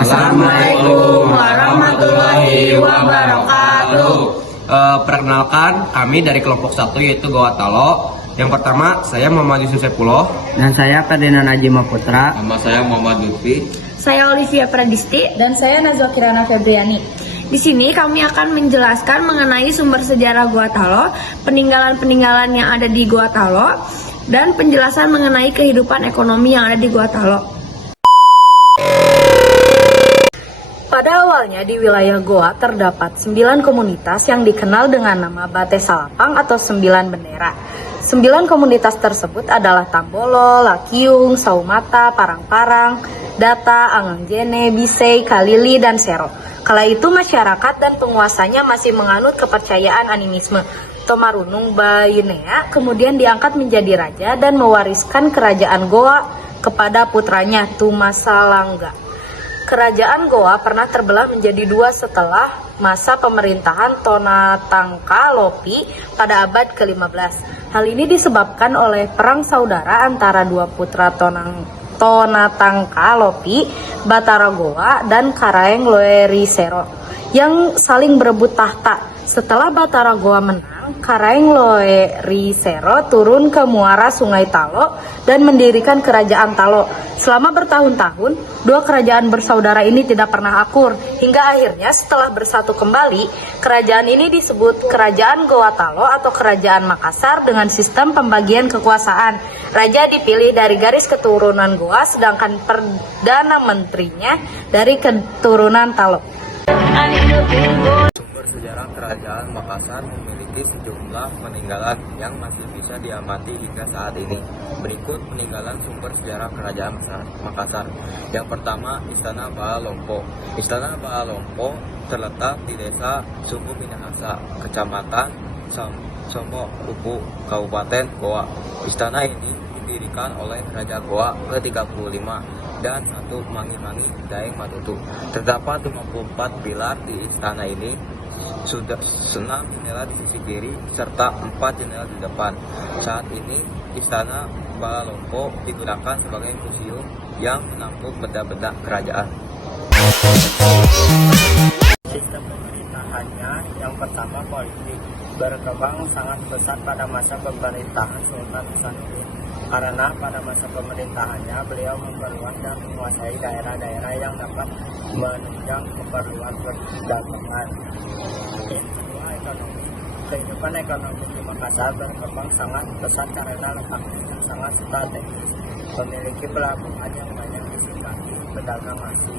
Assalamualaikum warahmatullahi wabarakatuh. Perkenalkan, kami dari kelompok 1 yaitu Goa Talo. Yang pertama, saya Muhammad Yusuf Sepuluh. Dan saya Ferdinand Najima Putra. Nama saya Muhammad Lutfi. Saya Olivia Pradisti dan saya Nazwa Kirana Febriani. Di sini kami akan menjelaskan mengenai sumber sejarah Goa Talo, peninggalan-peninggalan yang ada di Goa Talo, dan penjelasan mengenai kehidupan ekonomi yang ada di Goa Talo. Pada awalnya di wilayah Goa terdapat 9 komunitas yang dikenal dengan nama Bate Salapang atau 9 bendera. 9 komunitas tersebut adalah Tambolo, Lakiung, Saumata, Parang-Parang, Data, Angengjene, Bisei, Kalili, dan Sero. Kala itu masyarakat dan penguasanya masih menganut kepercayaan animisme. Tomarunung Bayunea kemudian diangkat menjadi raja dan mewariskan kerajaan Goa kepada putranya Tumasalangga. Kerajaan Goa pernah terbelah menjadi 2 setelah masa pemerintahan Tonatangka Lopi pada abad ke-15. Hal ini disebabkan oleh perang saudara antara 2 putra Tonatangka Lopi, Batara Goa dan Karaeng Loerisero yang saling berebut tahta. Setelah Batara Goa menang, Karaeng Loerisero turun ke muara Sungai Talo dan mendirikan kerajaan Talo. Selama bertahun-tahun, 2 kerajaan bersaudara ini tidak pernah akur. Hingga akhirnya setelah bersatu kembali, kerajaan ini disebut Kerajaan Goa Talo atau Kerajaan Makassar dengan sistem pembagian kekuasaan. Raja dipilih dari garis keturunan Goa, sedangkan Perdana Menterinya dari keturunan Talo. Sumber sejarah Kerajaan Makassar memiliki sejumlah peninggalan yang masih bisa diamati hingga saat ini. Berikut peninggalan sumber sejarah Kerajaan Makassar. Yang pertama, Istana Baalompo. Istana Baalompo terletak di desa Sumbu Minahasa, Kecamatan Somo Upu, Kabupaten Goa. Istana ini didirikan oleh Raja Goa ke-35 dan 1 Mangi-Mangi Daeng Matutu. Terdapat 54 pilar di istana ini, sudah 6 jendela di sisi kiri serta 4 jendela di depan. Saat ini istana Baalompo digunakan sebagai museum yang menampung benda-benda kerajaan. Sistem pemerintahannya yang pertama politik, berkembang sangat pesat pada masa pemerintahan Sultan Hasanuddin. Karena pada masa pemerintahannya beliau memperluas dan menguasai daerah-daerah yang dapat menunjang keperluan perdagangan. Yang kedua, ekonomi. Kehidupan ekonomi di Makassar berkembang sangat pesat karena letaknya sangat strategis, memiliki pelabuhan yang banyak disinggahi pedagang asing.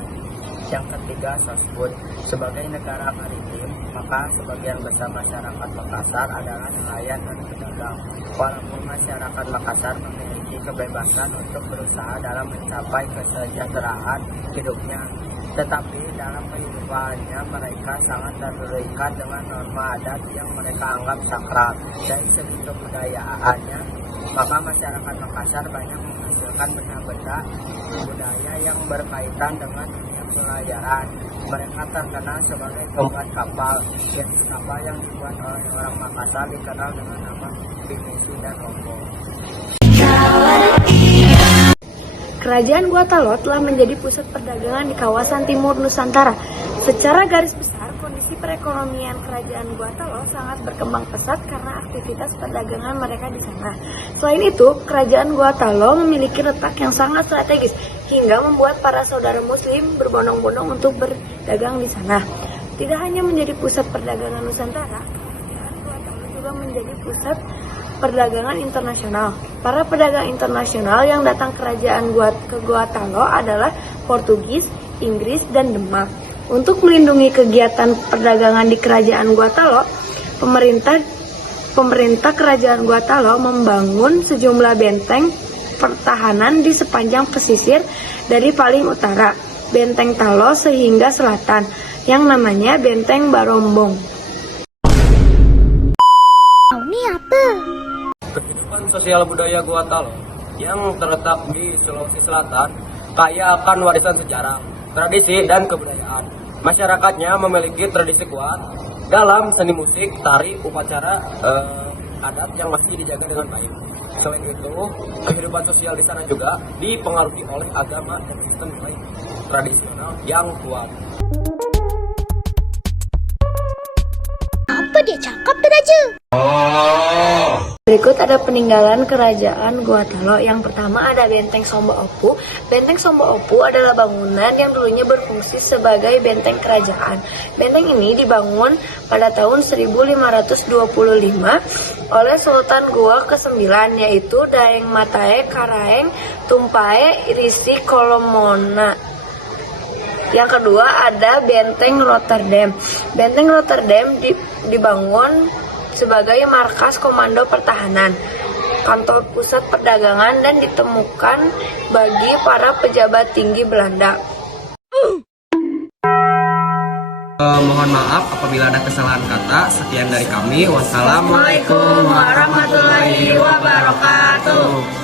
Yang ketiga, sosbud. Sebagai negara maritim, maka sebagian besar masyarakat Makassar adalah nelayan dan pedagang. Walaupun masyarakat Makassar memiliki kebebasan untuk berusaha dalam mencapai kesejahteraan hidupnya, tetapi dalam kehidupannya mereka sangat terikat dengan norma adat yang mereka anggap sakral. Dari segi kebudayaannya, maka masyarakat Makassar banyak menghasilkan benda-benda budaya yang berkaitan dengan pelayaran. Mereka terkenal sebagai pembuat kapal. Kapal yang dibuat oleh orang Makassar dikenal dengan nama Pinisi dan Lombok. Kerajaan Goa Talo telah menjadi pusat perdagangan di kawasan timur Nusantara. Secara garis besar, kondisi perekonomian Kerajaan Goa Talo sangat berkembang pesat karena aktivitas perdagangan mereka di sana. Selain itu, Kerajaan Goa Talo memiliki letak yang sangat strategis hingga membuat para saudara muslim berbondong-bondong untuk berdagang di sana. Tidak hanya menjadi pusat perdagangan Nusantara, Kerajaan Goa Talo juga menjadi pusat perdagangan internasional. Para pedagang internasional yang datang ke Goa Talo adalah Portugis, Inggris, dan Demak. Untuk melindungi kegiatan perdagangan di Kerajaan Goa Talo, pemerintah Kerajaan Goa Talo membangun sejumlah benteng pertahanan di sepanjang pesisir dari paling utara, Benteng Talo, sehingga selatan, yang namanya Benteng Barombong. Ini apa? Kehidupan sosial budaya Goa Talo yang terletak di Sulawesi Selatan kaya akan warisan sejarah, tradisi, dan kebudayaan. Masyarakatnya memiliki tradisi kuat dalam seni musik, tari, upacara adat yang masih dijaga dengan baik. Selain itu, kehidupan sosial di sana juga dipengaruhi oleh agama dan sistem nilai. tradisional yang kuat. Apa dia cakap tuh Raja? Berikut ada peninggalan kerajaan Gua Talo. Yang pertama ada Benteng Somba Opu. Benteng Somba Opu adalah bangunan yang dulunya berfungsi sebagai benteng kerajaan. Benteng ini dibangun pada tahun 1525 oleh Sultan Goa ke-9, yaitu Daeng Matae Karaeng Tumpae Risi Kolomona. Yang kedua ada Benteng Rotterdam. Benteng Rotterdam dibangun sebagai markas komando pertahanan, kantor pusat perdagangan, dan ditemukan bagi para pejabat tinggi Belanda. Mohon maaf apabila ada kesalahan kata. Sekian dari kami. Wassalamualaikum warahmatullahi wabarakatuh.